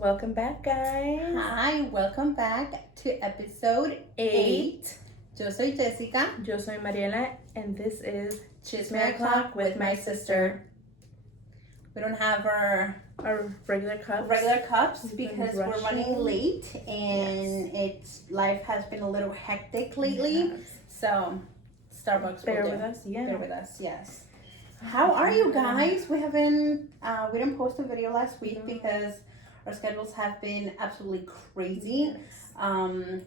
Welcome back, guys. Hi, welcome back to episode 8. Yo soy Jessica. Yo soy Mariela, and this is Chisme O'Clock with my sister. We don't have our regular cups. We've because we're running late and life has been a little hectic lately. Yes. So Starbucks Bear will with us, yeah. Bear with us, yes. How are you guys? We didn't post a video last week because our schedules have been absolutely crazy. Yes.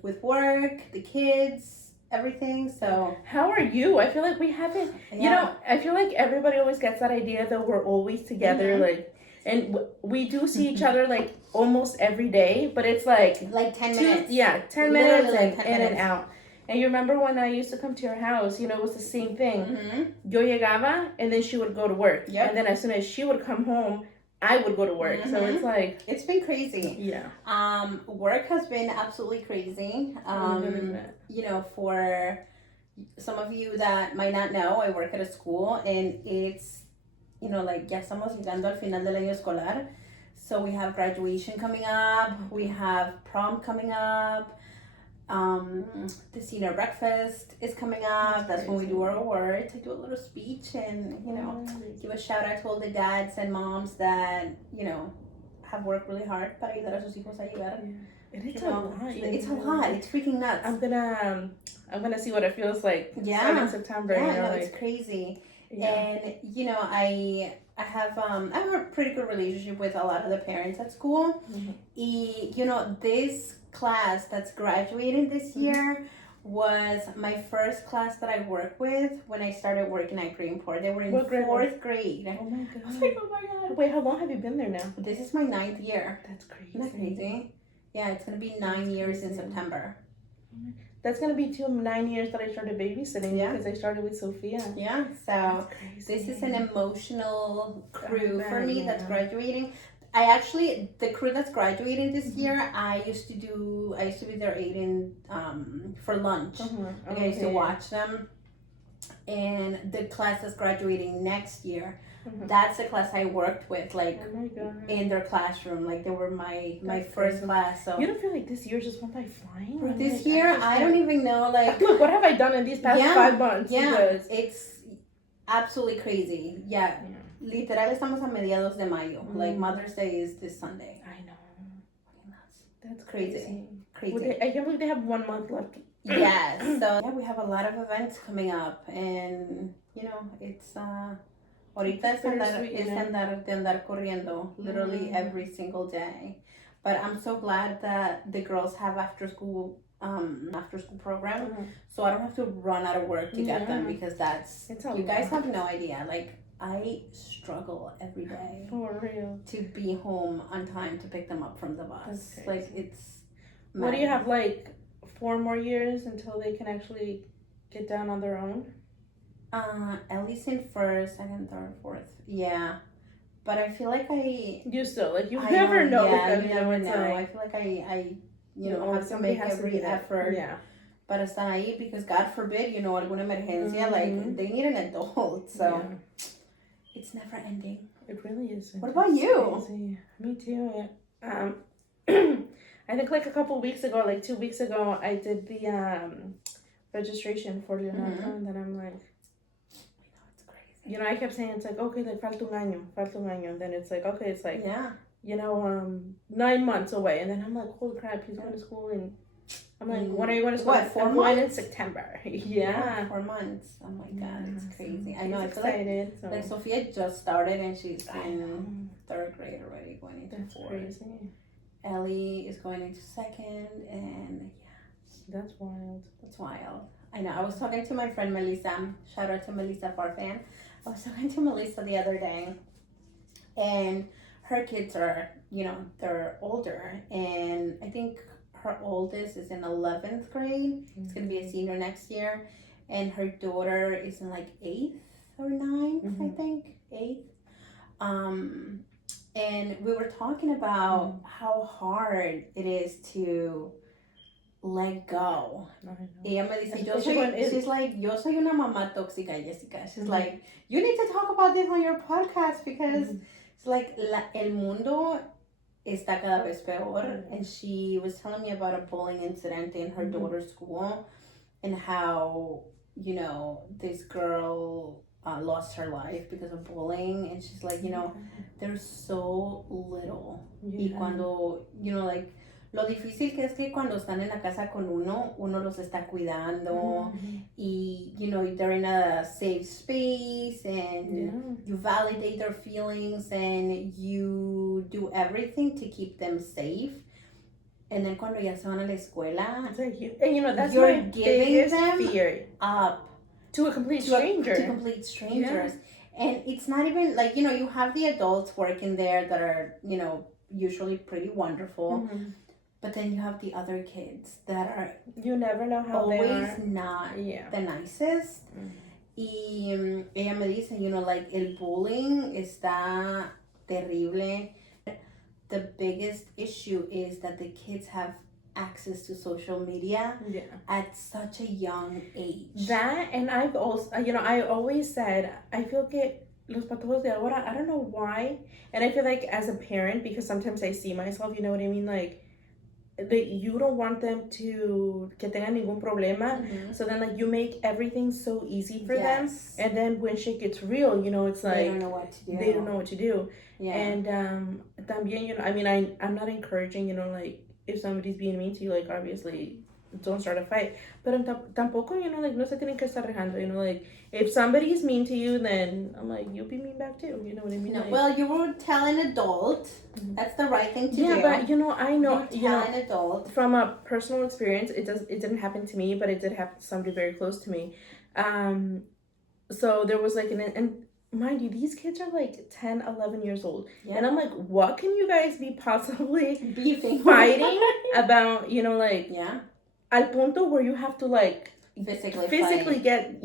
With work, the kids, everything. So how are you? I feel like we haven't. Yeah. I feel like everybody always gets that idea that we're always together, and we do see each other like almost every day, but it's like 10 minutes. Yeah, 10 minutes and in and out. And you remember when I used to come to your house, it was the same thing. Mm-hmm. Yo llegaba, and then she would go to work. Yep. And then as soon as she would come home, I would go to work. Mm-hmm. So it's like... It's been crazy. Yeah. Work has been absolutely crazy. For some of you that might not know, I work at a school, and it's, ya estamos llegando al final del año escolar. So we have graduation coming up. We have prom coming up. The senior breakfast is coming up. That's when we do our awards. I do a little speech and, give a shout out to all the dads and moms that, have worked really hard para ayudar a sus hijos a llegar. It's a lot. It's a lot. It's freaking nuts. I'm gonna see what it feels like. Starting September. Yeah, it's crazy. Yeah. And I have a pretty good relationship with a lot of the parents at school. Mm-hmm. Y this class that's graduating this year was my first class that I worked with when I started working at Greenport. They were in fourth grade. Oh my god. I was like, oh my god. Wait, how long have you been there now? This is my 9th year. That's crazy. Isn't that crazy? Yeah, it's gonna be 9 years in September. That's gonna be 9 years that I started babysitting. Yeah, because I started with Sophia. Yeah, so this is an emotional crew for me that's graduating. The crew that's graduating this year, I used to be their aide for lunch. Mm-hmm. I used to watch them. And the class that's graduating next year, that's the class I worked with, in their classroom. They were my first class. So you don't feel like this year just went by flying? This year, I don't even know. Look, what have I done in these past 5 months? Yeah, because it's absolutely crazy. Yeah. Literal, estamos a mediados de mayo. Mother's Day is this Sunday. I know. That's crazy. I can't believe they have 1 month left. Yes. So we have a lot of events coming up, and it's ahorita es andar corriendo literally every single day. But I'm so glad that the girls have after school program, so I don't have to run out of work to get them, because you guys have no idea. I struggle every day for real to be home on time to pick them up from the bus. It's what do you have, 4 more years until they can actually get down on their own? Ellie's in 1st, 2nd, 3rd, 4th. Yeah. But I feel like you still, you never know. Yeah, you never know. I feel like I have to make every effort. Yeah. Para estar ahí, because God forbid, alguna emergencia, they need an adult. So it's never ending. It really is. What about you? Crazy. Me too. I think a couple weeks ago, 2 weeks ago, I did the registration for Leonardo, and then I'm like, it's crazy. I kept saying, it's okay, falta un año, and then it's okay, it's 9 months away, and then I'm like, holy crap, he's going to school, and I'm like, when are you going to school? What, 4 months? I'm going in September. Yeah. 4 months. Oh my god, it's crazy. I know, I feel excited. Sophia just started, and she's in 3rd grade already, going into 4th. Crazy. Ellie is going into 2nd, and that's wild. That's wild. I know. I was talking to my friend Melissa. Shout out to Melissa Farfan. I was talking to Melissa the other day, and her kids are, they're older, and I think her oldest is in 11th grade. Mm-hmm. It's gonna be a senior next year, and her daughter is in 8th or 9th, I think 8th. And we were talking about how hard it is to let go. Ella me dice, she's like, yo soy una mamá tóxica, Jessica. She's like, you need to talk about this on your podcast, because it's el mundo está cada vez peor. And she was telling me about a bullying incident in her daughter's school and how, you know, this girl lost her life because of bullying. And she's like, you know, there's so little. Y cuando, you know, like, lo difícil que es que cuando están en la casa con uno los está cuidando y, you know, they're in a safe space and you validate their feelings and you do everything to keep them safe. And then cuando ya se van a la escuela, and you know, that's you're my giving biggest them fear. Up. To a complete stranger. To complete strangers. Yeah. And it's not even, like, you know, you have the adults working there that are, you know, usually pretty wonderful. But then you have the other kids that are you never know how they are. Always not the nicest. Y ella me dice, you know, like, el bullying está terrible. The biggest issue is that the kids have access to social media at such a young age. That, and I've also, you know, I always said, I feel que los patojos de ahora, I don't know why, and I feel like as a parent, because sometimes I see myself, you know what I mean, like, that you don't want them to que tengan ningún problema, so then like you make everything so easy for them, and then when shit gets real, you know, it's like they don't know what to do. They don't know what to do. And también, you know, I mean, I'm not encouraging, you know, like, if somebody's being mean to you, like, obviously don't start a fight, but tampoco, you know, like, no se tienen que estar rejando, you know, like, if somebody's mean to you, then I'm like, you be mean back too, you know what I mean? No, like, well, you would tell an adult. That's the right thing to do. Yeah, but you know, I know, you tell an adult. From a personal experience, it didn't happen to me, but it did happen to somebody very close to me. So there was like and mind you, these kids are like 10, 11 years old. Yeah. And I'm like, what can you guys be possibly beefing fighting about, you know, like, al punto where you have to like physically get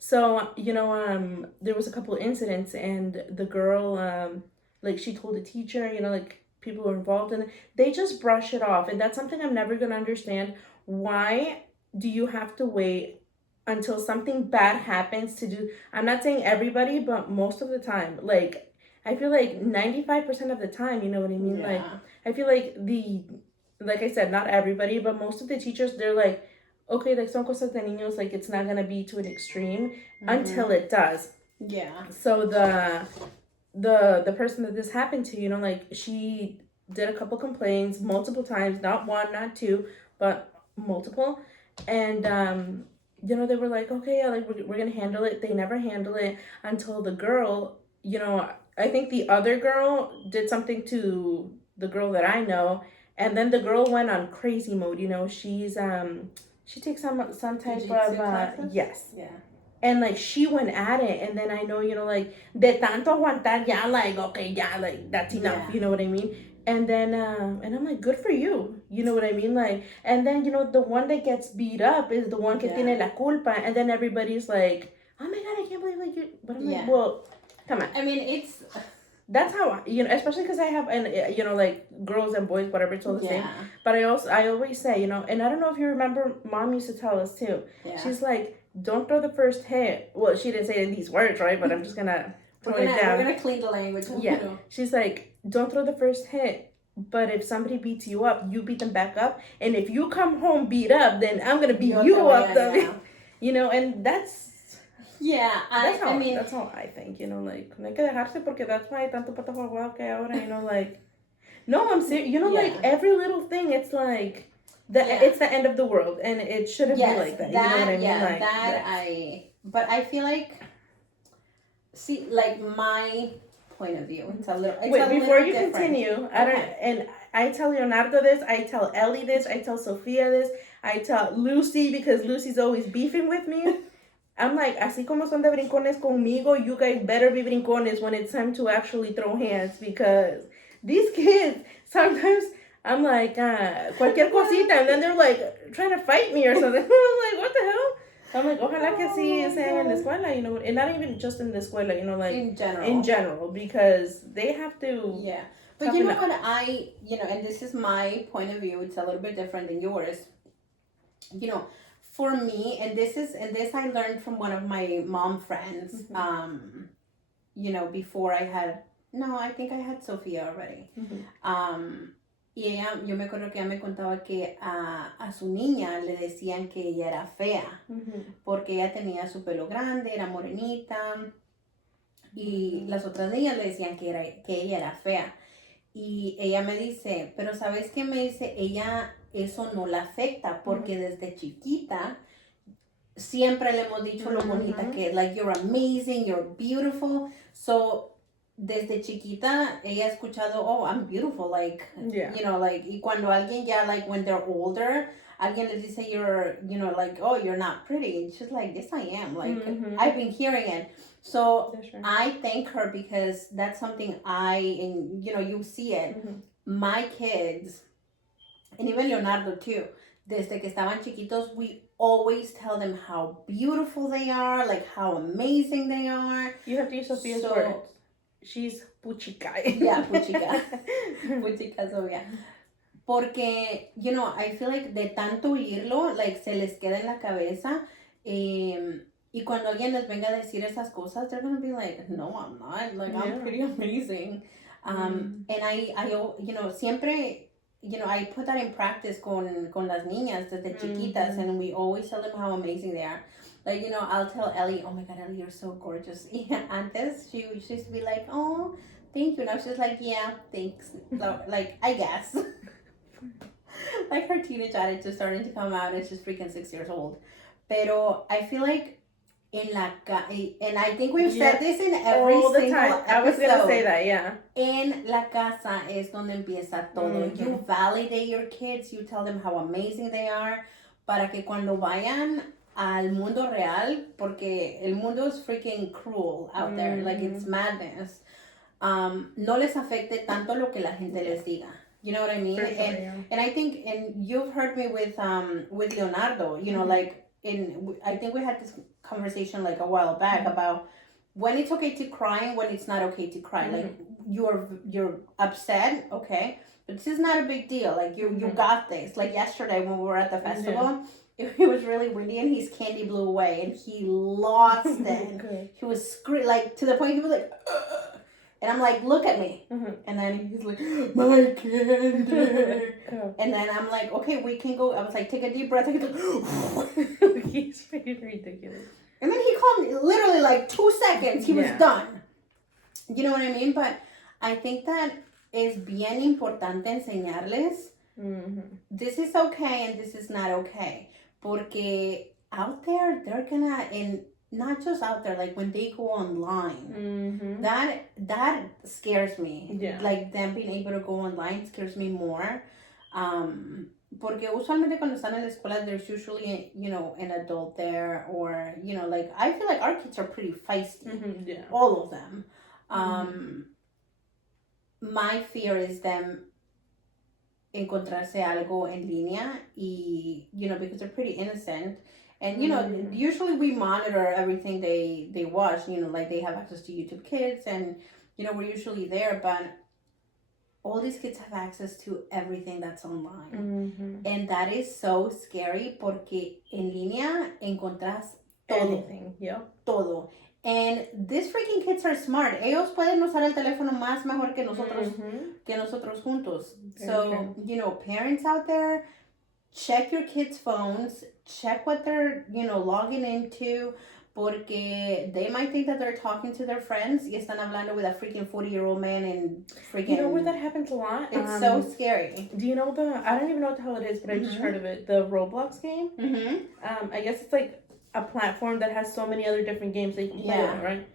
So, you know, there was a couple of incidents and the girl like she told the teacher, you know, like people were involved in it. They just brush it off, and that's something I'm never going to understand. Why do you have to wait until something bad happens to do? I'm not saying everybody, but most of the time, like, I feel like 95% of the time, you know what I mean? Like, I feel like like I said, not everybody, but most of the teachers, they're like, okay, like, son cosas de niños, like, it's not going to be to an extreme until it does. Yeah. So the person that this happened to, you know, like, she did a couple complaints multiple times, not one, not two, but multiple. And, you know, they were like, okay, yeah, like, we're going to handle it. They never handle it until the girl, you know, I think the other girl did something to the girl that I know. And then the girl went on crazy mode, you know, she's, she takes some type of, yes. Yeah. And, like, she went at it, and then I know, you know, like, de tanto aguantar, ya, like, okay, ya, like, that's enough, you know what I mean? And then, and I'm like, good for you, you know what I mean? Like, and then, you know, the one that gets beat up is the one que tiene la culpa, and then everybody's like, oh my God, I can't believe, like, you, but I'm like, well, come on. I mean, that's how, you know, especially because I have, and, you know, like, girls and boys, whatever, it's all the same. But I always say, you know, and I don't know if you remember, Mom used to tell us too. Yeah. She's like, don't throw the first hit. Well, she didn't say these words, right? But I'm just going to tone it down. We're going to clean the language. Yeah. She's like, don't throw the first hit. But if somebody beats you up, you beat them back up. And if you come home beat up, then I'm going to beat you up. You know, and that's... Yeah, I mean... That's how I think, you know, like, no hay que dejarse porque that's why tanto patajo guau que ahora, you know, like... No, I'm serious. You know, like, every little thing, it's like... It's the end of the world, and it shouldn't be like that. You know what I mean? Yeah, but I feel like... See, like, my point of view, it's a little before you different. Continue, and I tell Leonardo this, I tell Ellie this, I tell Sofia this, I tell Lucy, because Lucy's always beefing with me. I'm like, así como son de brincones conmigo, you guys better be brincones when it's time to actually throw hands, because these kids, sometimes I'm like, cualquier cosita, and then they're like trying to fight me or something. I'm like, what the hell? I'm like, ojalá que sí sean en la escuela, you know, and not even just in the escuela, you know, like in general, because they have to. Yeah, but you know what, and this is my point of view. It's a little bit different than yours. You know, for me, and this I learned from one of my mom friends. You know, before I had No, I think I had Sofía already. Y yo me acuerdo que ella me contaba que a su niña le decían que ella era fea, porque ella tenía su pelo grande, era morenita, y las otras niñas le decían que ella era fea. Y ella me dice, pero ¿sabes qué? Me dice, ella eso no la afecta, porque desde chiquita siempre le hemos dicho lo bonita que es, like, you're amazing, you're beautiful. So, desde chiquita, ella ha escuchado, oh, I'm beautiful, like, you know, like, y cuando alguien ya, like, when they're older, alguien les dice, you're, you know, like, oh, you're not pretty. And she's like, yes, I am. Like, I've been hearing it. So, I thank her because that's something and, you know, you see it. My kids, and even Leonardo too, desde que estaban chiquitos, we always tell them how beautiful they are, like how amazing they are. You have to use Sophia's words. She's puchica. Yeah, puchica. Puchica, Sofía. Porque, you know, I feel like de tanto oírlo, like, se les queda en la cabeza. Y cuando alguien les venga a decir esas cosas, they're going to be like, no, I'm not. Like, I'm pretty amazing. And I, you know, siempre... You know, I put that in practice con las niñas desde chiquitas, and we always tell them how amazing they are. Like, you know, I'll tell Ellie, oh my God, Ellie, you're so gorgeous. Antes, she used to be like, oh, thank you. Now she's like, yeah, thanks. Like, I guess. Like, her teenage attitude is starting to come out, and she's freaking 6 years old. Pero I feel like and I think we've said this in every single episode. I was going to say that, yeah. En la casa es donde empieza todo. You validate your kids, you tell them how amazing they are, para que cuando vayan al mundo real, porque el mundo es freaking cruel out there, like it's madness, no les afecte tanto lo que la gente les diga. You know what I mean? And I think, and you've heard me with Leonardo, you know, like, I think we had this conversation like a while back about when it's okay to cry and when it's not okay to cry. Like, you're upset, okay, but this is not a big deal. Like, you got this. Like, yesterday when we were at the festival, it was really windy and his candy blew away and he lost it. He was like, to the point he was like, ugh. And I'm like, look at me. And then he's like, my candy. And then I'm like, okay, we can go. I was like, take a deep breath. He's ridiculous. And then he called me, literally like 2 seconds, he was done. You know what I mean? But I think that es bien importante enseñarles, this is okay and this is not okay. Porque out there, they're gonna, and not just out there, like when they go online, that scares me. Yeah. Like, them being able to go online scares me more. Porque usualmente cuando están en la escuela, there's usually, you know, an adult there, or, you know, like, I feel like our kids are pretty feisty. All of them. My fear is them encontrarse algo en línea, y, you know, because they're pretty innocent. And, you know, usually we monitor everything they watch, you know, like, they have access to YouTube Kids, and, you know, we're usually there, but all these kids have access to everything that's online. And that is so scary, porque en línea encontras todo. Anything, todo. And these freaking kids are smart. Ellos pueden usar el teléfono más mejor que nosotros juntos. So, you know, parents out there, check your kids' phones, check what they're, you know, logging into, porque they might think that they're talking to their friends y están hablando with a freaking 40-year-old man and freaking... You know where that happens a lot? It's so scary. Do you know I don't even know what the hell it is, but I just heard of it, the Roblox game? I guess it's like a platform that has so many other different games that you can play with, right?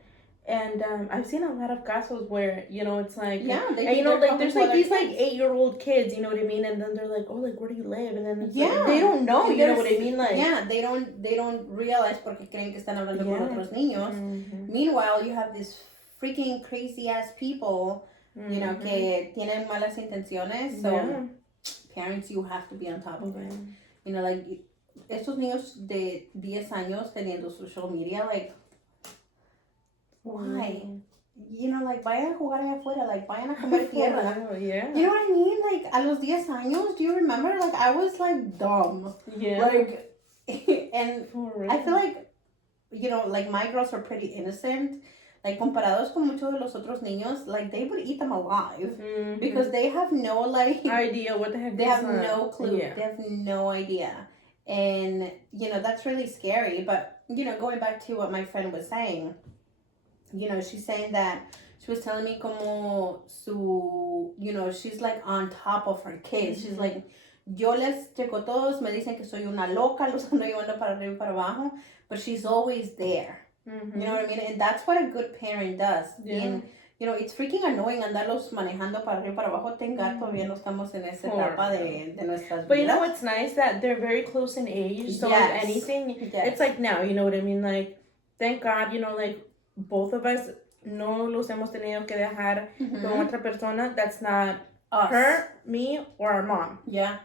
And I've seen a lot of casos where, you know, it's like, and, you know, like, there's like these like 8-year-old kids, you know what I mean, and then they're like, oh, like, where do you live? And then it's like, they don't know, you know what I mean, like, they don't realize porque creen que están hablando con otros niños. Meanwhile, you have these freaking crazy ass people, you know, que tienen malas intenciones. So parents, you have to be on top of it. You know, like, estos niños de 10 años teniendo social media, like, why? You know, like, vayan a jugar allá afuera, like, vayan a comer tierra. You know what I mean? Like, a los 10 años, do you remember? Like, I was, like, dumb. Like, and I feel like, you know, like, my girls are pretty innocent. like comparados con muchos de los otros niños, like they would eat them alive because they have no like idea what the heck they have no clue. Yeah. They have no idea. And that's really scary. But going back to what my friend was saying, she's saying that she was telling me como she's like on top of her kids. She's like, yo les checo todos, me dicen que soy una loca, los ando llevando para arriba y para abajo, but she's always there. You know what I mean? And that's what a good parent does. Yeah. And, it's freaking annoying andarlos manejando para arriba y para abajo. Thank God todavía no estamos en esa etapa de nuestras vidas. But you know what's nice? That they're very close in age. So like anything, it's like now, you know what I mean? Like, thank God, like both of us no los hemos tenido que dejar con otra persona that's not us. Her, me, or our mom. Yeah.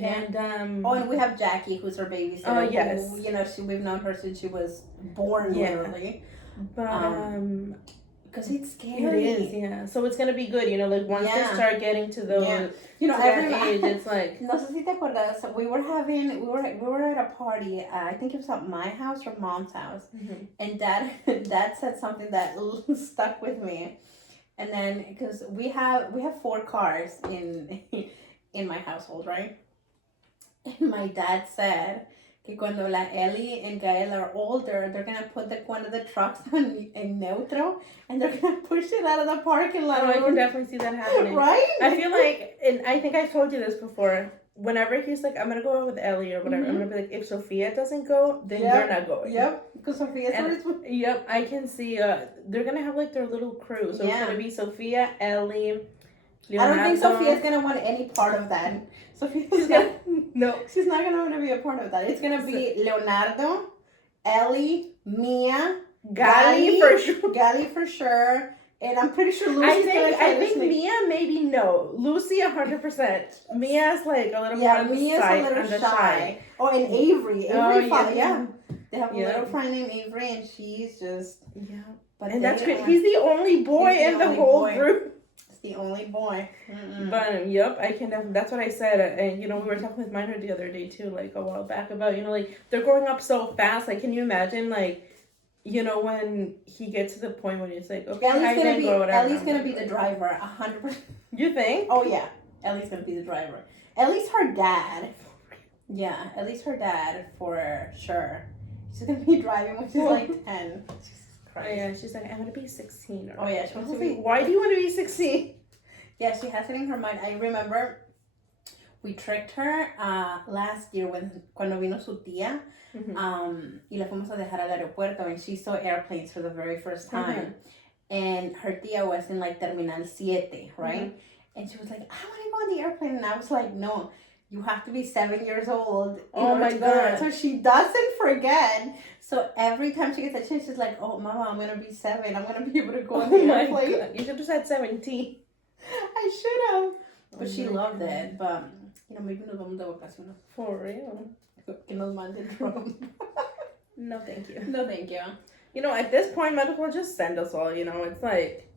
And and we have Jackie, who's our babysitter. Oh yes. Who, we've known her since she was born, literally. But because it's scary. It is, yeah. So it's gonna be good, like once they start getting to those, every age, it's like. No sé si te acuerdas. We were at a party. I think it was at my house or mom's house, and dad said something that stuck with me. And then because we have 4 cars in my household, right? And my dad said que cuando la Ellie and Gael are older, they're going to put one of the trucks in neutral and they're going to push it out of the parking lot. Oh, I can definitely see that happening. Right? I feel like, and I think I've told you this before, whenever he's like, I'm going to go out with Ellie or whatever, I'm going to be like, if Sophia doesn't go, then you're not going. Yep, because Sophia's Yep, I can see, they're going to have like their little crew. So it's going to be Sophia, Ellie, Leonardo. I don't think Sophia's going to want any part of that. Sophia's no. She's not going to be a part of that. It's going to be Leonardo, Ellie, Mia, Gali for sure. Gali for sure. And I'm pretty sure Lucy's I think Mia maybe no. Lucy 100%. Mia's like a little more on the Mia's side, a little shy. Oh, and Avery. Yeah. They have a little friend named Avery, and she's just But and that's great. He's the only boy in the whole group. The only boy. But yep, I can definitely. That's what I said, and we were talking with Minor the other day too, like a while back about like they're growing up so fast. Like, can you imagine like, when he gets to the point when it's like, okay, Ellie's gonna be the driver, 100%. You think? Oh yeah, Ellie's gonna be the driver. Ellie's her dad. Yeah, Ellie's her dad for sure. She's gonna be driving when she's like 10. Oh, yeah, she's like, I'm gonna be 16. Oh yeah, she wants to be. Why do you want to be 16? Yeah, she has it in her mind. I remember we tricked her last year cuando vino su tía, y la fuimos a dejar al aeropuerto, and she saw airplanes for the very first time. And her tía was in like Terminal 7, right? And she was like, I want to go on the airplane. And I was like, no, you have to be 7 years old. Oh my God. So she doesn't forget. So every time she gets a chance, she's like, oh, Mama, I'm going to be 7. I'm going to be able to go on the airplane. God. You should have said 17. I should have. But she loved it. But, maybe nos vamos de vacaciones. For real. Que nos manden Trump. No, thank you. No, thank you. At this point, might as well just send us all, It's like,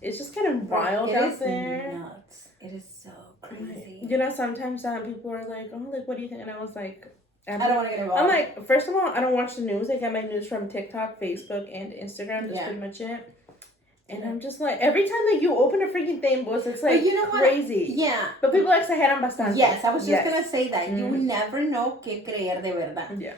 it's just kind of wild out there. It is nuts. It is so crazy. Sometimes people are like, oh, like, what do you think? And I was like, I don't want to get involved. I'm like, first of all, I don't watch the news. I get my news from TikTok, Facebook, and Instagram. That's pretty much it. And I'm just like, every time that you open a freaking thing, boss, it's like crazy. Yeah. But people exageran bastante. Yes, I was just going to say that. You never know qué creer de verdad. Yeah.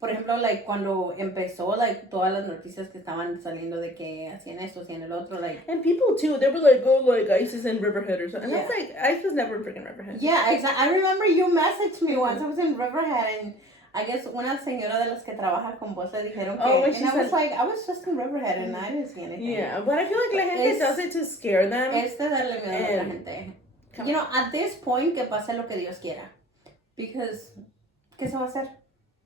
Por ejemplo, like, cuando empezó, like, todas las noticias que estaban saliendo de que hacían esto, hacían el otro, like... And people, too, they were like, oh, like, ICE is in Riverhead or something. And that's like, ICE was never in freaking Riverhead. Yeah, exactly. I remember you messaged me once. I was in Riverhead, and I guess una señora de las que trabaja con vos le dijeron que... Oh, and I was like, I was just in Riverhead, and I didn't see anything. Yeah, but I feel like la gente does it to scare them. Es de darle miedo a la gente. At this point, que pase lo que Dios quiera. Because, ¿qué se va a hacer?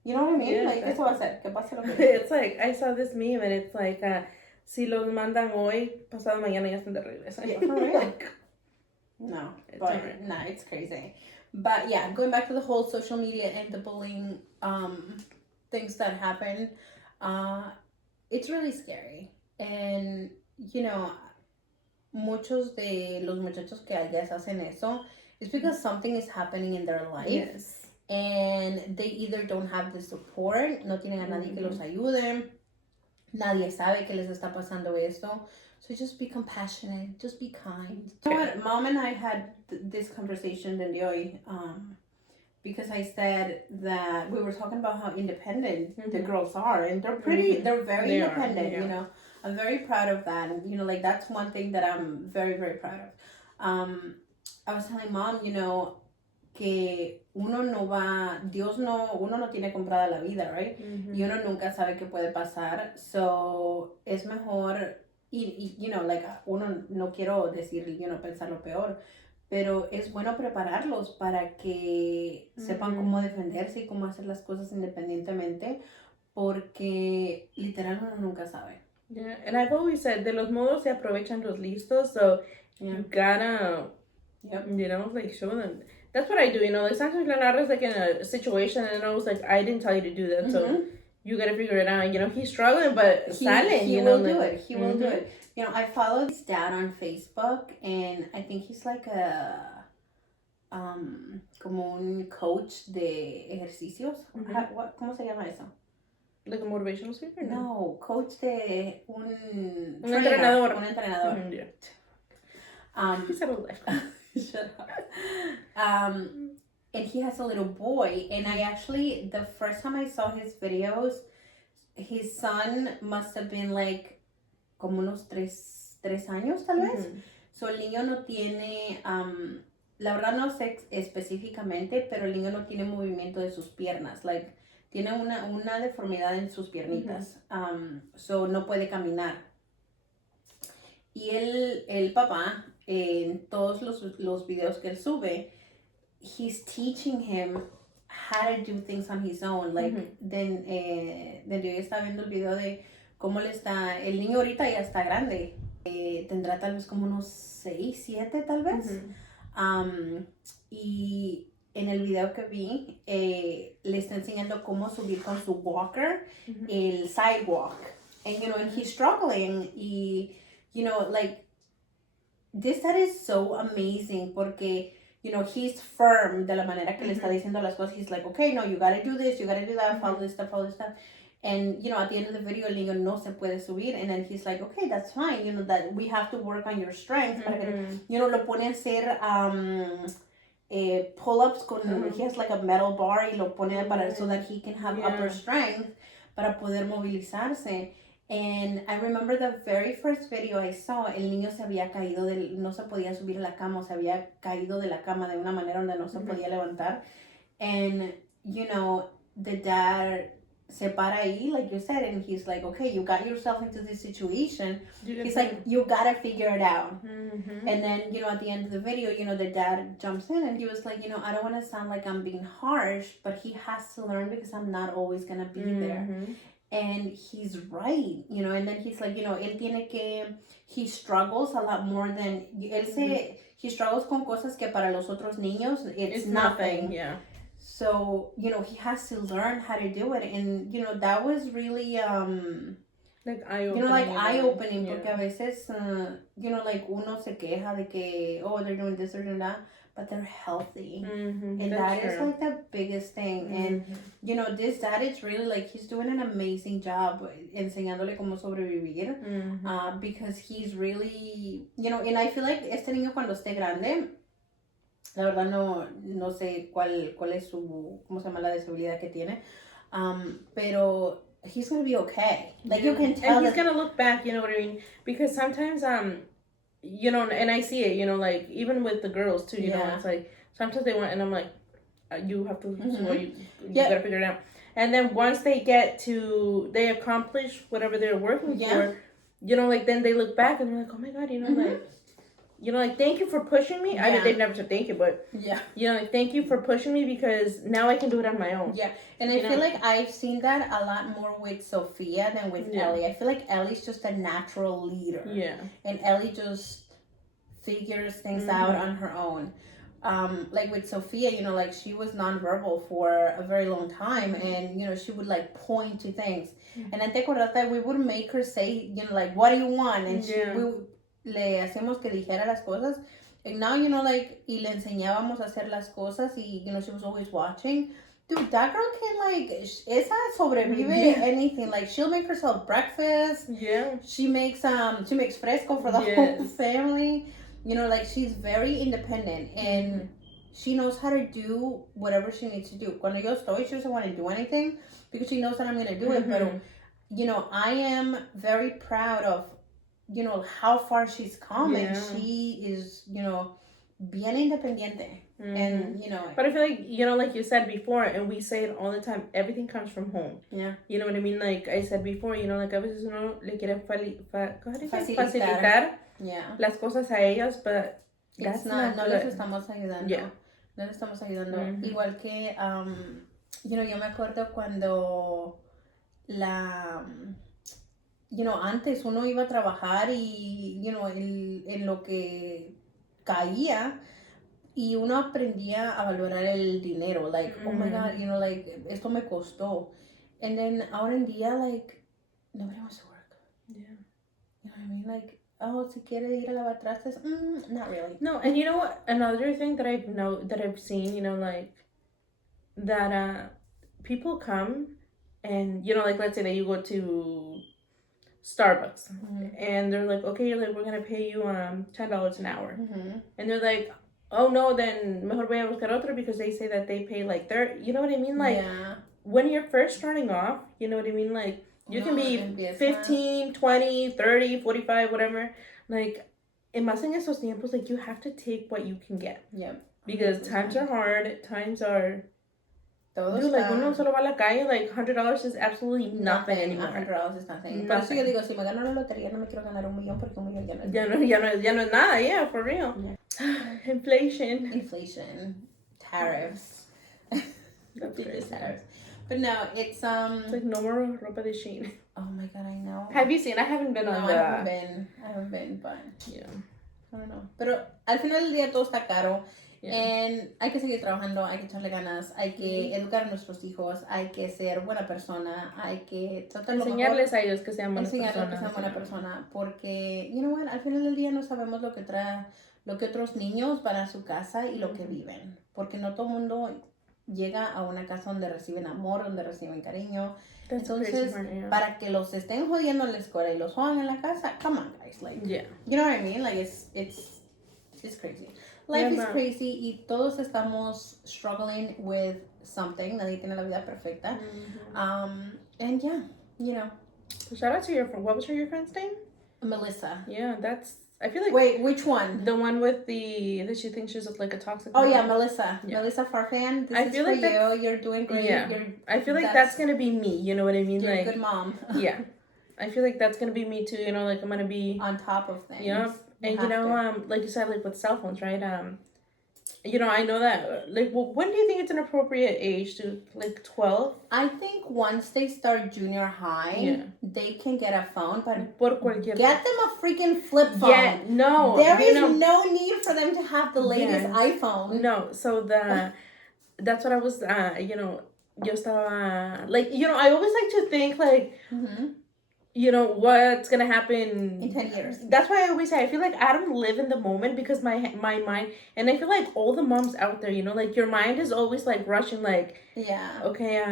You know what I mean? Yeah, like, ¿qué se va a hacer? ¿Qué pasa lo que It's like, I saw this meme and it's like, si los mandan hoy, pasado mañana ya están de regreso. Yeah, for real. No, it's crazy. But yeah, going back to the whole social media and the bullying things that happen, it's really scary. And, muchos de los muchachos que allá hacen eso, it's because something is happening in their life. Yes. And they either don't have the support, no tienen a nadie que los ayude, Nadie sabe que les está pasando esto. So just be compassionate. Just be kind. You know what? Mom and I had this conversation the hoy, because I said that we were talking about how independent the girls are, and they're they're very independent, you know. I'm very proud of that. And, you know, like that's one thing that I'm very, very proud of. I was telling Mom, you know, que uno no tiene comprada la vida, right? Y uno nunca sabe qué puede pasar. So, es mejor, you know, like, uno no quiero decir, you know, pensar lo peor, pero es bueno prepararlos para que sepan cómo defenderse y cómo hacer las cosas independientemente, porque literal uno nunca sabe. Yeah, and I've always said, de los modos se aprovechan los listos, so you gotta, you know, like, show them. That's what I do, you know, like, sometimes Leonardo's, like, in a situation, and I was like, I didn't tell you to do that, so you gotta figure it out. You know, he's struggling, but silent, he you know. Will do it. He will do it. You know, I follow his dad on Facebook, and I think he's like a, como un coach de ejercicios. ¿Cómo se llama eso? Like a motivational speaker? No, coach de un entrenador. Un entrenador. Yeah. He said a life. Shut up. And he has a little boy, and I actually, the first time I saw his videos, his son must have been like como unos 3 años tal vez. So el niño no tiene, la verdad no sé específicamente, pero el niño no tiene movimiento de sus piernas, like tiene una deformidad en sus piernitas, so no puede caminar. Y el papá, en todos los videos que él sube, he's teaching him how to do things on his own. Like, then yo ya estaba viendo el video de cómo el niño ahorita ya está grande. Tendrá tal vez como unos 6, 7 tal vez. Y en el video que vi, le está enseñando cómo subir con su walker el sidewalk. And, you know, and he's struggling. Y, you know, like, that is so amazing porque, you know, he's firm de la manera que le está diciendo las cosas. He's like, okay, no, you gotta do this, you gotta do that, follow this stuff, follow this stuff. And, you know, at the end of the video, el niño no se puede subir. And then he's like, okay, that's fine. You know, that we have to work on your strength. Para que, you know, lo pone a hacer pull-ups con, he has like a metal bar y lo pone para, so that he can have upper strength para poder movilizarse. And I remember the very first video I saw, el niño se había caído, no se podía subir a la cama, o se había caído de la cama de una manera donde no se podía levantar. And, you know, the dad se para ahí, like you said, and he's like, okay, you got yourself into this situation. He's like, you gotta figure it out. And then, you know, at the end of the video, you know, the dad jumps in and he was like, you know, I don't want to sound like I'm being harsh, but he has to learn because I'm not always gonna be there. And he's right, you know, and then he's like, you know, he struggles a lot more than, he struggles con cosas que para los otros niños, it's nothing. Yeah. So, you know, he has to learn how to do it. And, you know, that was really, like eye-opening. You know, like eye-opening, porque a veces, you know, like uno se queja de que, oh, they're doing this, they're doing that. But they're healthy. And that is like the biggest thing. And, you know, this dad is really like, he's doing an amazing job enseñándole cómo sobrevivir. Because he's really, you know, and I feel like este niño cuando esté grande, la verdad no sé cuál es su, cómo se llama la disabilidad que tiene. Pero he's going to be okay. Like you can tell. And he's going to look back, you know what I mean? Because sometimes, you know, and I see it, you know, like, even with the girls, too, you know, it's like, sometimes they want, and I'm like, you have to, you gotta figure it out. And then once they accomplish whatever they're working for, you know, like, then they look back and they're like, oh my God, you know, like, you know, like, thank you for pushing me. I mean, they've never said thank you, but, you know, like, thank you for pushing me because now I can do it on my own. Yeah, and I feel like I've seen that a lot more with Sophia than with Ellie. I feel like Ellie's just a natural leader. Yeah. And Ellie just figures things out on her own. Like with Sophia, you know, like she was nonverbal for a very long time, and, you know, she would like point to things. And then te acuerdas that we would make her say, you know, like, what do you want? And le hacíamos que dijera las cosas. And now, you know, like, y le enseñábamos a hacer las cosas, y, you know, she was always watching. Dude, that girl can, like, esa sobrevive anything. Like, she'll make herself breakfast. Yeah. She makes fresco for the whole family. You know, like, she's very independent. And she knows how to do whatever she needs to do. Cuando yo estoy, she doesn't want to do anything because she knows that I'm going to do it. But, you know, I am very proud of, you know, how far she's come. And she is, you know, bien independiente. And, you know. But I feel like, you know, like you said before, and we say it all the time, everything comes from home. Yeah. You know what I mean? Like I said before, you know, like a veces uno le quiere facilitar las cosas a ellas, but that's not no les estamos ayudando. Yeah. No les estamos ayudando. Igual que, you know, yo me acuerdo cuando you know, antes uno iba a trabajar y, you know, en lo que caía, y uno aprendía a valorar el dinero. Like, oh my God, you know, like, esto me costó. And then, ahora en día, like, nobody wants to work. Yeah. You know what I mean? Like, oh, si quiere ir a lavar trastes, not really. No, and you know what? Another thing that I've seen, you know, like, that people come and, you know, like, let's say that you go to Starbucks and they're like, okay, like, we're gonna pay you $10 an hour. And they're like, oh no, then mejor voy a buscar otro because they say that they pay like 30. You know what I mean? Like, when you're first starting off, you know what I mean? Like, you can be 15, 20, 30, 45, whatever. Like, en más en esos tiempos, like, you have to take what you can get. Yeah. Because times are hard. Times are... Dude, like, uno solo va a la calle, like, $100 is absolutely nothing anymore. $100 is nothing. Por eso yo digo, si me gano la lotería, no me quiero ganar $1 millón porque $1 millón ya no es nada, yeah, for real. Yeah. Inflation. Tariffs. That's crazy. Tariffs. But no, it's like no more ropa de Shein. Oh my God, I know. Have you seen? I haven't been on I haven't been, but yeah. I don't know. Pero al final del día todo está caro. Yeah. And hay que seguir trabajando, hay que echarle ganas, hay que educar a nuestros hijos, hay que ser buena persona, hay que tratar enseñarles a ellos que sean buenas personas. Porque, you know what, al final del día no sabemos lo que otros niños van a su casa y lo que viven. Porque no todo el mundo llega a una casa donde reciben amor, donde reciben cariño. Entonces, para que los estén jodiendo en la escuela y los jodan en la casa, come on, guys, like, you know what I mean? Like, it's crazy. Life is crazy y todos estamos struggling with something. Nadie tiene la vida perfecta. And yeah, you know. Shout out to your friend. What was your friend's name? Melissa. Yeah, I feel like... Wait, which one? The one with that she thinks she's like a toxic... Oh, yeah, Melissa. Yeah. Melissa Farfan. This is for you. You're doing great. Yeah. I feel like that's going to be me. You know what I mean? You're like, a good mom. Yeah. I feel like that's going to be me too. You know, like I'm going to be... on top of things. Yeah. And you know, like you said, like with cell phones, right? You know, I know that, like, well, when do you think it's an appropriate age to, like, 12? I think once they start junior high, they can get a phone, but get them a freaking flip phone. Yeah, no. There is no need for them to have the latest iPhone. No, so that's what I was, you know, yo estaba, like, you know, I always like to think, like, you know, what's gonna happen in 10 years. That's why I always say I feel like I don't live in the moment because my mind, and I feel like all the moms out there, you know, like your mind is always like rushing, like, okay,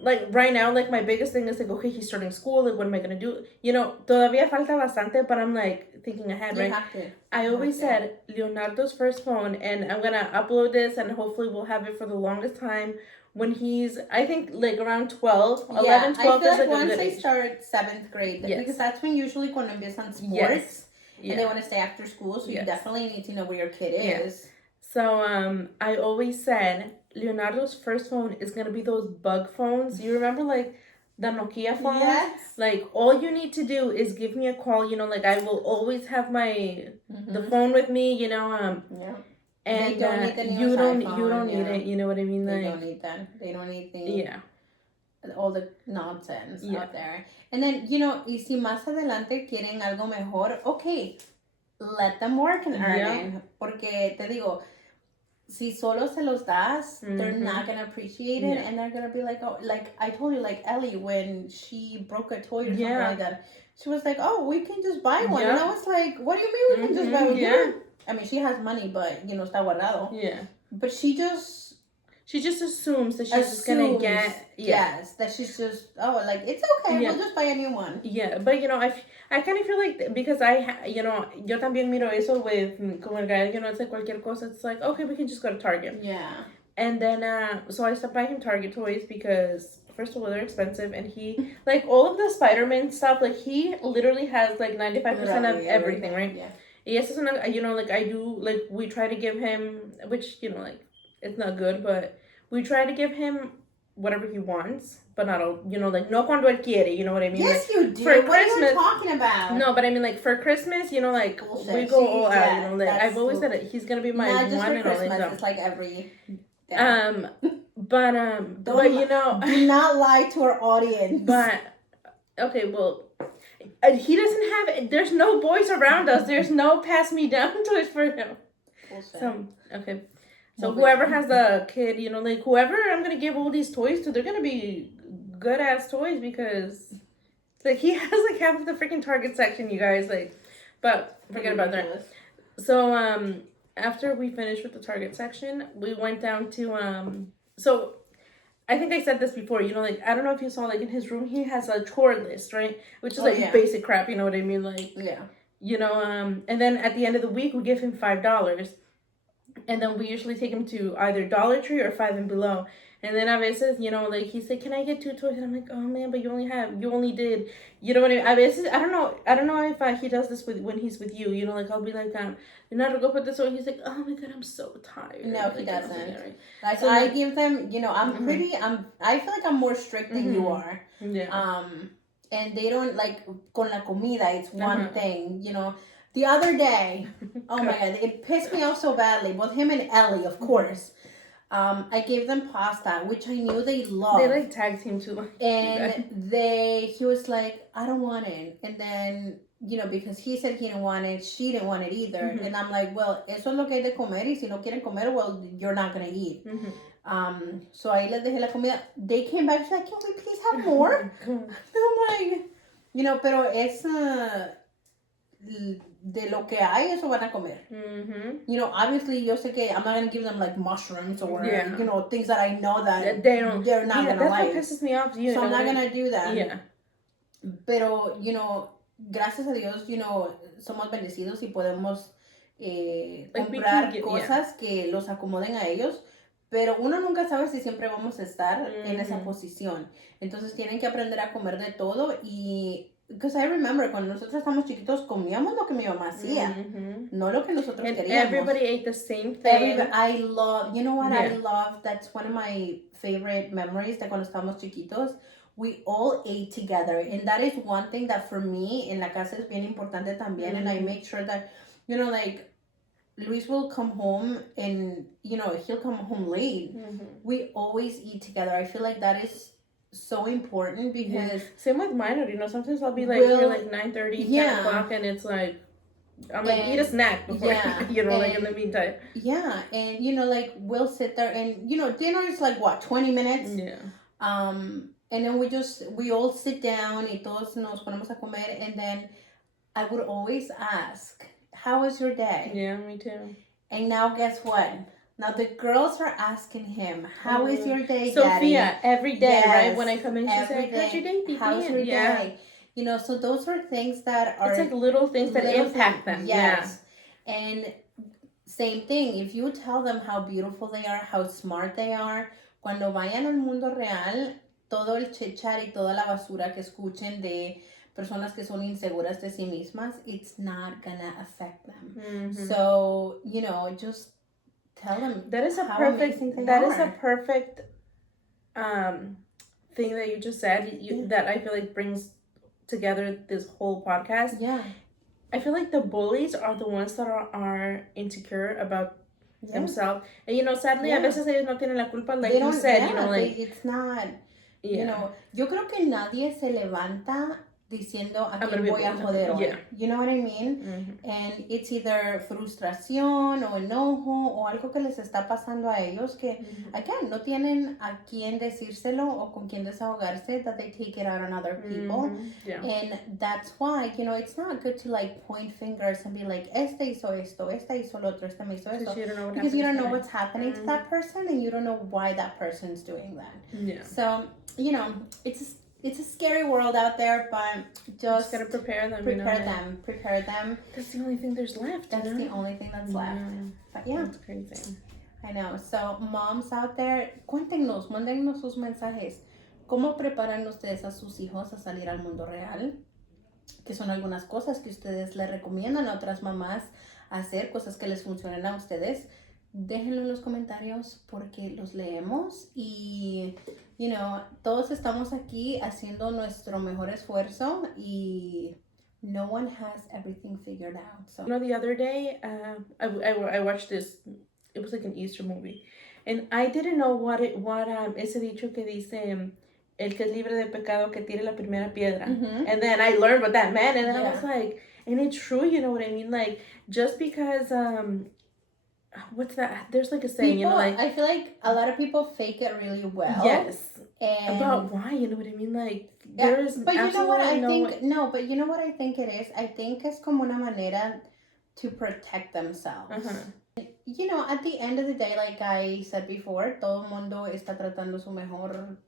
like right now, like my biggest thing is like, okay, he's starting school, like what am I gonna do? You know, todavía falta bastante, but I'm like thinking ahead, right? You have to. I always said Leonardo's first phone, and I'm gonna upload this, and hopefully we'll have it for the longest time. When he's, I think, like around 12, 11, 12 I feel is like once a good they age. Start 7th grade, because that's when usually cuando empiezan sports, and they want to stay after school, so you definitely need to know where your kid is. So, I always said, Leonardo's first phone is going to be those bug phones. You remember, like, the Nokia phone? Yes. Like, all you need to do is give me a call, you know, like, I will always have the phone with me, you know, and they don't need the you don't need it, you know what I mean? They don't need that. They don't need all the nonsense out there. And then, you know, y si más adelante quieren algo mejor, okay, let them work and earn. Porque te digo, si solo se los das, they're not gonna appreciate it, and they're gonna be like, oh, like I told you, like Ellie, when she broke a toy or something like that, she was like, oh, we can just buy one, and I was like, what do you mean we can just buy one? I mean, she has money, but, you know, está guardado. Yeah. But she She just assumes that she's just gonna get. Yes, that she's just, like, it's okay, we'll just buy a new one. Yeah, but, you know, I kind of feel like, because you know, yo también miro eso with, como el guy, you know, it's like cualquier cosa, it's like, okay, we can just go to Target. Yeah. And then, so I stopped buying him Target toys because, first of all, they're expensive, and he, like, all of the Spider-Man stuff, like, he literally has, like, 95% of everything, right? Yeah. Yes, you know, like, I do, like, we try to give him, which, you know, like, it's not good, but we try to give him whatever he wants, but not all, you know, like, no cuando él quiere, you know what I mean? Yes, like, you do. For what Christmas, are you talking about? No, but I mean, like, for Christmas, you know, like, Bullshit. we go all out, you know, like, I've always cool. said it, he's gonna be my not just one for and Christmas, only. it's like every day. But you know, do not lie to our audience. But okay, well, he doesn't have. There's no boys around us. There's no pass me down toys for him. Bullshit. So okay, so whoever has the kid, you know, like whoever I'm gonna give all these toys to, they're gonna be good ass toys because, like, he has like half of the freaking Target section, you guys. Like, but forget about that. So after we finished with the Target section, we went down to So, I think I said this before, you know, like, I don't know if you saw, like, in his room, he has a chore list, right? Which is, basic crap, you know what I mean? Like, you know, and then at the end of the week, we give him $5. And then we usually take him to either Dollar Tree or Five and Below. And then a veces, you know, like, he's like, can I get 2 toys? And I'm like, oh, man, but you only did, you know what I mean? A veces, I don't know if he does this when he's with you, you know, like, I'll be like, you're not gonna go put this on. He's like, oh my God, I'm so tired. No, like, he doesn't. Like, so I give them, you know, I feel like I'm more strict than you are. Yeah. And they don't, like, con la comida, it's one thing, you know. The other day, oh my God, it pissed me off so badly. Both him and Ellie, of course. I gave them pasta, which I knew they loved. They like tag team too. And he was like, I don't want it. And then, you know, because he said he didn't want it, she didn't want it either. Mm-hmm. And I'm like, well, eso es lo que hay de comer. Y si no quieren comer, well, you're not going to eat. Mm-hmm. So ahí les dejé la comida. They came back, she's like, can we please have more? I'm like, you know, pero es de lo que hay, eso van a comer. Mm-hmm. You know, obviously, yo sé que I'm not going to give them, like, mushrooms or, you know, things that I know that they're not going to like. That's what pisses me off. So I'm not going to do that. Yeah. Pero, you know, gracias a Dios, you know, somos bendecidos y podemos comprar cosas que los acomoden a ellos. Pero uno nunca sabe si siempre vamos a estar en esa posición. Entonces tienen que aprender a comer de todo y... Because I remember, cuando nosotros estábamos chiquitos, comíamos lo que mi mamá hacía. No lo que nosotros queríamos. Everybody ate the same thing. You know what I love? That's one of my favorite memories, that cuando estábamos chiquitos, we all ate together. And that is one thing that for me, en la casa es bien importante también. And I make sure that, you know, like, Luis will come home and, you know, he'll come home late. We always eat together. I feel like that is so important because... Same with mine, you know, sometimes I'll be like, here like 9:30, 10 o'clock, and it's like, I'm like, eat a snack before, you know, like in the meantime. Yeah, and, you know, like, we'll sit there and, you know, dinner is like, what, 20 minutes? Yeah. And then we all sit down y todos nos ponemos a comer, and then I would always ask, how was your day? Yeah, me too. And now guess what? Now the girls are asking him, how is your day, Sophia, Daddy? Every day, right? When I come in, she's like, how's your day, How's your day? You know, so those are things that are... It's like little things that impact them. Yes. Yeah. And same thing, if you tell them how beautiful they are, how smart they are, cuando vayan al mundo real, todo el chit-chat y toda la basura que escuchen de personas que son inseguras de sí mismas, it's not gonna affect them. So, you know, just tell them that is a how perfect amazing they that are. is a perfect thing that you just said, that I feel like brings together this whole podcast. Yeah. I feel like the bullies are the ones that are insecure about themselves. And, you know, sadly, a veces ellos no tienen la culpa, like you said, you know, like... it's not... You know, yo creo que nadie se levanta diciendo a I'm quién gonna voy a be- joder hoy. yeah. You know what I mean? Mhm. And it's either frustración o enojo o algo que les está pasando a ellos que, Mhm. again, no tienen a quién decírselo o con quién desahogarse, that they take it out on other people. Mhm. Yeah. And that's why, you know, it's not good to like point fingers and be like, este hizo esto, esta hizo lo otro, este me hizo esto. Because you don't know what Because you don't know happened what's happening to that person and you don't know why that person's doing that. Yeah. So, you know, it's a scary world out there, but just gotta prepare them. Prepare them. That's the only thing there's left. That's the only thing that's left. But yeah, That's crazy. I know. So moms out there, cuéntenos, mándennos sus mensajes. ¿Cómo preparan ustedes a sus hijos a salir al mundo real? ¿Qué son algunas cosas que ustedes le recomiendan a otras mamás hacer, cosas que les funcionan a ustedes? Déjenlo en los comentarios porque los leemos y, you know, todos estamos aquí haciendo nuestro mejor esfuerzo y no one has everything figured out. So. You know, the other day, I watched this. It was like an Easter movie, and I didn't know what ese dicho que dice el que es libre de pecado que tire la primera piedra. Mm-hmm. And then I learned what that meant, and then Yeah. I was like, and it's true, you know what I mean? Like, just because what's that? There's like a saying, People, you know, like, I feel like a lot of people fake it really well. yes, And about why, you know what I mean? Like, yeah, there is but you know what I absolutely think? No, but you know what I think it is? I think es como una manera to protect themselves. Uh-huh. You know, at the end of the day, like I said before, todo el mundo está tratando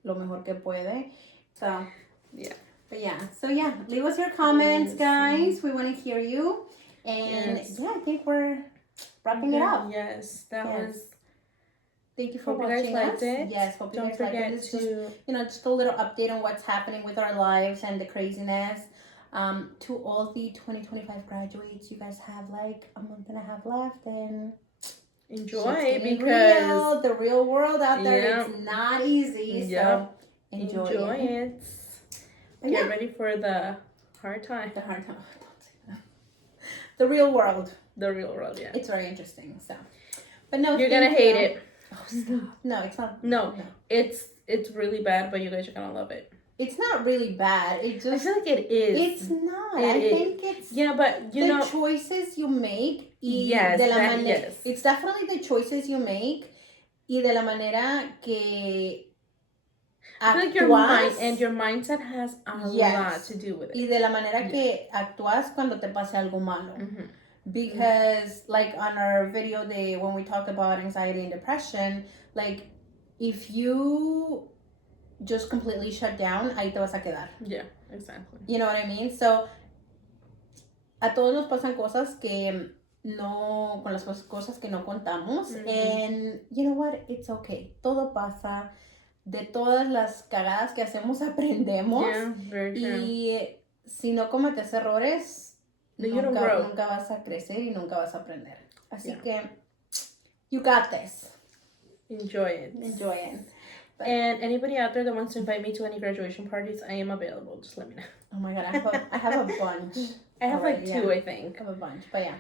lo mejor que puede. So, yeah. But yeah, so yeah, leave us your comments, Yes. guys. We want to hear you. And Yes. yeah, I think we're wrapping it up. Yes, that Yes. was. Thank you for Hope you guys watching liked us. it. Yes, hope you Don't guys liked forget it. It's just, to. you know, just a little update on what's happening with our lives and the craziness. To all the 2025 graduates, you guys have like a month and a half left and Enjoy shit's getting because real. The real world out there, Yep. it's not easy. Yep. So enjoy it. it. But Get yeah, ready for the hard time. the hard time. Don't say that. The real world. The real world, yeah. It's very interesting. So, but no, You're thank gonna hate you. it. Oh, stop. No, it's not. No. It's really bad, but you guys are gonna love it. It's not really bad. It I just. feel like it is. It's not. It I is. think it's. Yeah, but you the know. choices you make y Yes, de la that- manera, yes. it's definitely the choices you make y de la manera que I feel like your mindset has a Yes. lot to do with it. y de la manera Yeah. que actúas cuando te pase algo malo. Mhm. Because like on our video when we talked about anxiety and depression, like if you just completely shut down, ahí te vas a quedar. Yeah, exactly. You know what I mean? So, a todos nos pasan cosas que no, con las cosas que no contamos. Mhm. And you know what? It's okay. Todo pasa. De todas las cagadas que hacemos aprendemos. Yeah, very true. Y si no cometes errores, Then you don't grow. nunca vas a crecer y nunca vas a aprender. Así Yeah. que, you got this. Enjoy it. Enjoy it. And anybody out there that wants to invite me to any graduation parties, I am available. Just let me know. Oh my god, I have a bunch. I have like Alright, two, yeah. I think. I have a bunch, but yeah.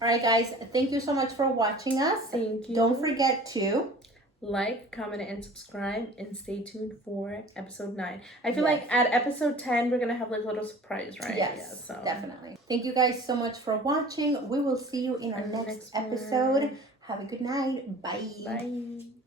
All right, guys. Thank you so much for watching us. Thank you. Don't forget to like, comment, and subscribe, and stay tuned for episode 9. I feel Yes. like at episode 10, we're gonna have like a little surprise, right? Yes, Yeah, so. definitely. Thank you guys so much for watching. We will see you in our next one. episode. Have a good night. Bye. Bye.